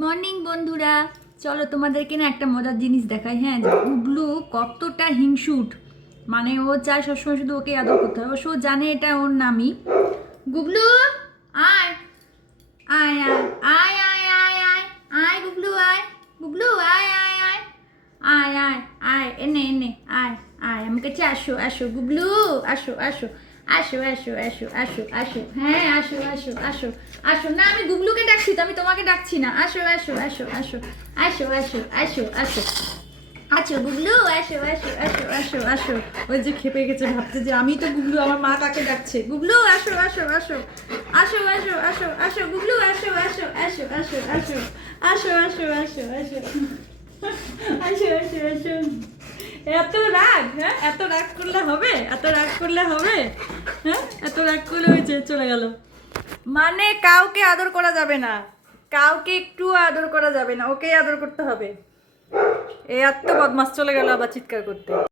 Morning বন্ধুরা, চলো তোমাদেরকে না একটা মজার জিনিস দেখাই। হ্যাঁ, যে গুবলু কতটা হিংসুট, মানে ও চায় সবসময় শুধু ওকে আদর করতে হবে। ও জানে এটা ওর নামই। গুবলু আয় আয় আয় আয় আয় আয় আয় গুবলু আয়, গুবলু আয় আয় আয় আয় আয় আয় এনে এনে আয় আয় আমার কাছে আসো আসো গুবলু, আসো আসো আসো আসো আসো আসো আসো, হ্যাঁ আসো আসো আসো আসো। না, আমি গুবলুকে ডাকছি তো, আমি তোমাকে ডাকছি না। আসো আসো আসো আসো আসো আসো আসো আসো আচ্ছা গুবলু, আসো আসো আসো আসো আসো। ওই যে খেপে গেছে, ভাবছে যে আমি তো গুবলু, আমার মা কাকে ডাকছে। গুবলু আসো আসো আসো আসো আসো আসো আসো গুবলু, আসো আসো আসো আসো আসো আসো আসো আসো আসো আসো আসো আসো। এত রাগ, হ্যাঁ এত রাগ করলে হবে? এত রাগ করলে হবে? হ্যাঁ এত রাগ করলে হয়েছে, চলে গেল। মানে কাউকে আদর করা যাবে না, কাউকে একটু আদর করা যাবে না, ওকেই আদর করতে হবে। এ এত বদমাস, চলে গেল আবার চিৎকার করতে।